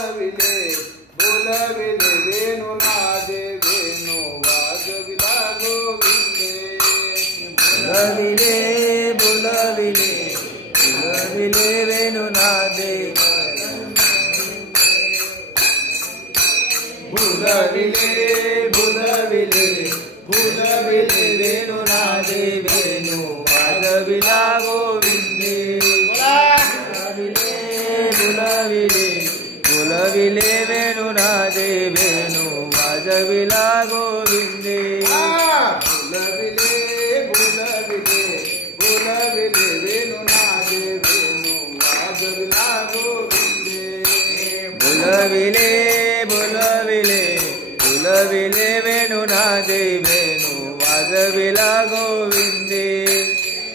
बोलविले वेणुनादे वेणु वाजविला गोविंदे बोलविले वेणुनादे बुलविले वेणुनादे वेणु वाजविला गोविंदे बुलविले वेणुनादे वेणु वाजविला गोविंदे बुलविले वेणुनादे वेणु वाजविला गोविंदे बुलविले वेणुनादे वेणु वाजविला गोविंदे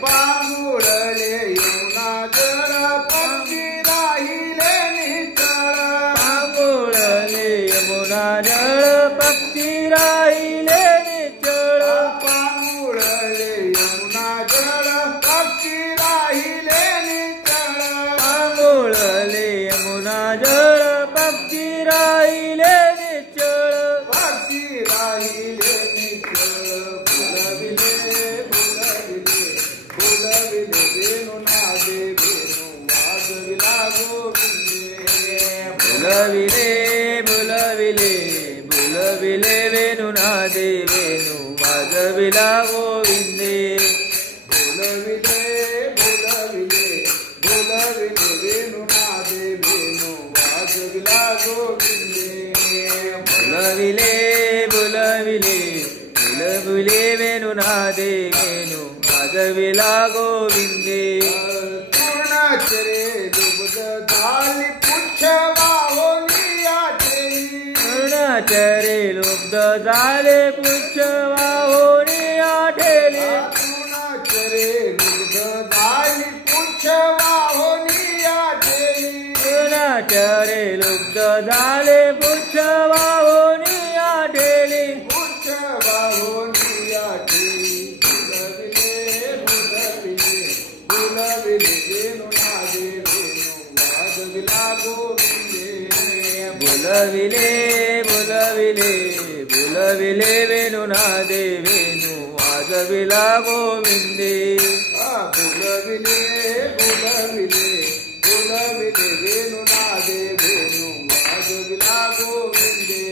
पांगुळले यमुना जळ पक्षी राहिले नितळ पांगुळले यमुना जळ पक्षी राहिले नितळ पांगुळले यमुना जळ पक्षी राहिले नितळ पांगुळले यमुना जळ पक्षी राहिले नितळ पक्षी राहिले नितळ बुलविले वेणुनादे वेणु वाजविला गोविंदे बुलविले वेणुनादे वेणु वाजविला गोविंदे बुलविले वेणुनादे वेणु वाजविला गोविंदे बुलविले वेणुनादे वेणु वाजविला गोविंदे पूर्णाचरे लुब्ध झाली पुच्छवा होलिया पूर्णाचरे लुब्ध झाले पुच्छवा होलिया ठेली पूर्णाचरे लुब्ध झाली पुच्छवा होलिया पूर्णाचरे लुब्ध झाले पुच्छवा होलिया ठेली पुच्छवा होलिया बुलविले वेणुनादे वेणु वाजविला गोविंदे बुलविले वेणुनादे वेणु वाजविला गोविंदे बुलविले वेणुनादे वेणु वाजविला गोविंदे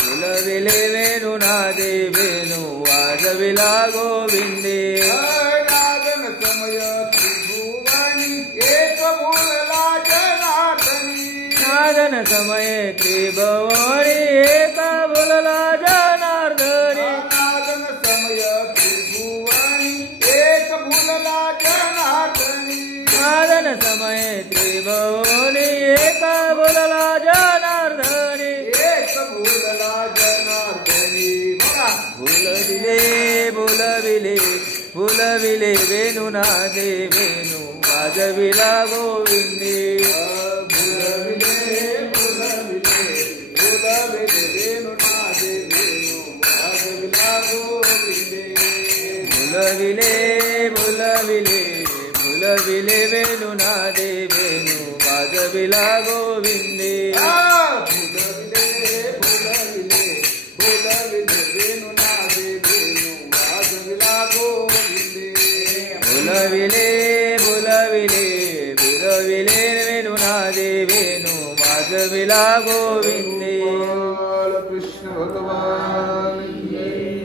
बुलविले वेणुनादे वेणु वाजविला गोविंदे नागन समय त्रिभुवनी एक बोलला जनार्दनी नागन समय त्रिभुवनी एक बोलला जनार्दनी नागन समय त्रिभुवनी एक बोलला जनार्दनी नागन समय त्रिभुवनी एक बोलला जनार्दनी एक बोलला जनार्दनी बुलविले वेणुनादे वेणु वाजविला गोविंदे बुलविले वेणुनादे वेणु वाजविला गोविंदे बुलविले वेणुनादे वेणु वाजविला गोविंदे बुलविले वेणुनादे वेणु वाजविला गोविंदे बुलविले वेणुनादे वेणु वाजविला गोविंदे कृष्ण भगवान